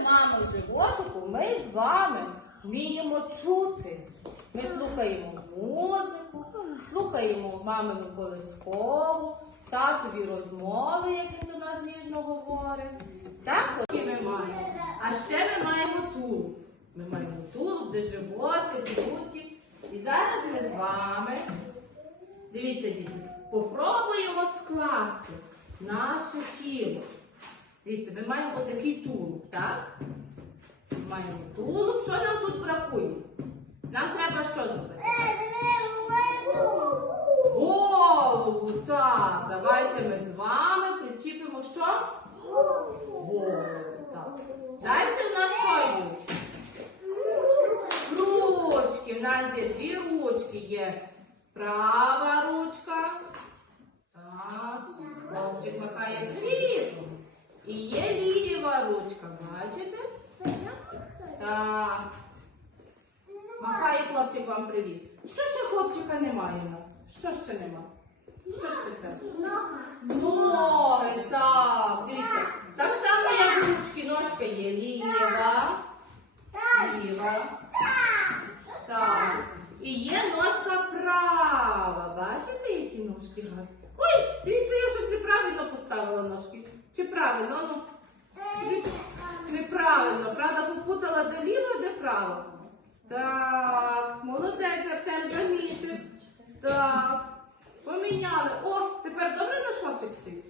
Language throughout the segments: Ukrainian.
в животику ми з вами вміємо чути. Ми слухаємо музику, слухаємо мамину колискову, татові розмови, як він до нас ніжно говорить. Так, ми маємо. А ще ми маємо тулуб. Ми маємо тулуб, де животи, грудки. І зараз ми з вами, дивіться, діти, попробуємо скласти наше тіло. Дивіться, ми маємо отакий тулуб, так? Тулуб. Що нам тут бракує? Нам треба що зробити? Голову, так. Давайте ми з вами причіпимо що? Голову, так. Далі у нас що йдуть? Ручки. В нас є дві ручки. Є права ручка. Так. Хлопчик махає привітом. І є ліва ручка. Бачите? Так. Махає хлопчик вам привіт. Що ще хлопчика немає у нас? Що ще нема? Що ще треба? Ноги, так. Дивіться. Так само, як ручки, ножка є ліва. Ліва. Так. І є ножка права. Бачите, які ножки гарні? Ой, дивіться, я щось неправильно поставила ножки. Чи правильно? Ну, дивіться, неправильно. Правда, попутала де ліво, де право. Так, молодець, Артем замітив. Так. Поміняли. О, тепер добре наш хлопчик стоїть?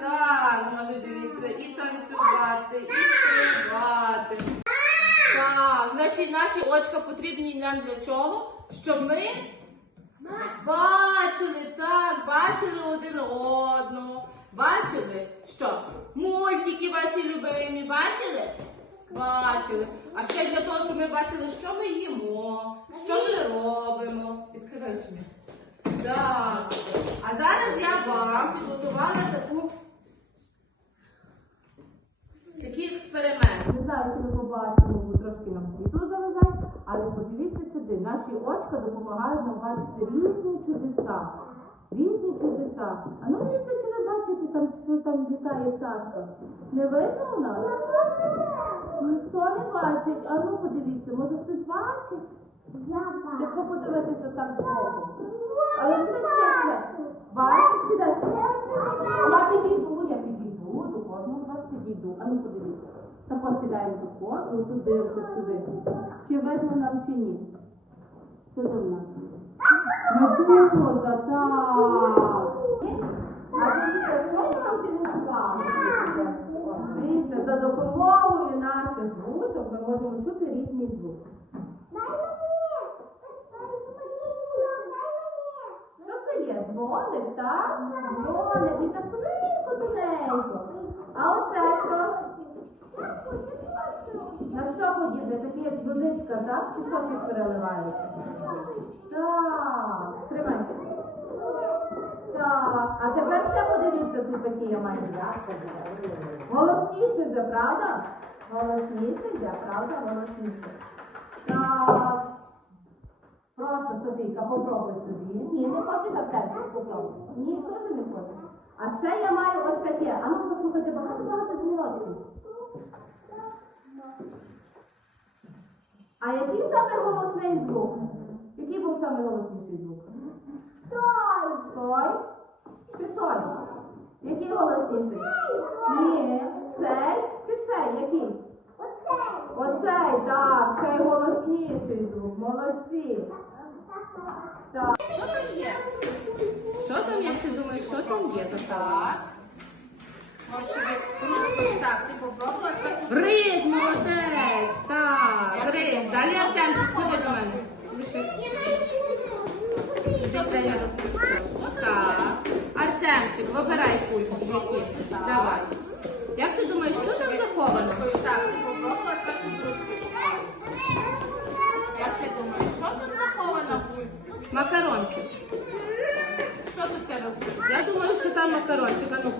Так, може дивіться, і танцювати, і співати. Так, наші, наші очка потрібні нам для чого? Щоб ми бачили, так, бачили один одного. Бачили? Що? Мультики ваші любимі, бачили? Бачили. А ще для того, щоб ми бачили, що ми їмо, що ми робимо. Відкривай очі. Так. А зараз я вам підготувала таку такий експеримент. Не знаю, чи ви побачили, бо трошки нам світло заважає, але подивіться сюди. Наші очка допомагають нам бачити різні чудеса. Різні чудеса. А ну бачите там, літає пташка? Не видно у нас? Ніхто не бачить. А ну подивіться, може хтось бачить? Якщо подивитися так збоку. Але все. Бачите, сідайте. Я підійду, я підійду, до кожного з вас підійду. А ну подивіться. Так ось сідаємо тако, і отут дивимося сюди. Чи видно нам чи ні? Що там у нас? Медуза, так. А дивіться, що я вам підготувала? Дивіться, за допомогою наших вушок ми можемо чути різні звуки. Що це є? Дзвоник, так? Дзвоник, і так тоненько. А оце що? На що подібне? Такі як водичка, так? Чи соки переливається? Так, тримайте. Так, а тепер ще подивіться, тут такі я маю. Голосніше вже, правда? Голосніше вже, правда? Голосніше. Так. Просто Софійка, попробуй собі. Ні, не хочеш аптечку, попробуй. Ні, теж не хочеш. А ще я маю ось таке. А ну послухайте багато багато дзвіночків. А який саме голосний звук? Який був саме голосніший звук? Той. Той? Чи той? Який голосніший? Ні. Цей чи цей? Який? Оцей, так, цей голосніший звук. Молодці. Так. Що там є? Так. Може собі? Так, ти попробувала? Рис, молодець. Так, рис. Далі Артем, ходи до мене. Так. Артемчик, вибирай кульку. Які? Давай. Як ти думаєш, що там заховано? Так, ти попробувала таку ручку. Як ти думаєш, що тут заховано в кульці? Макарончик. Тут тебе? Я думаю, що там макарончик. А ну,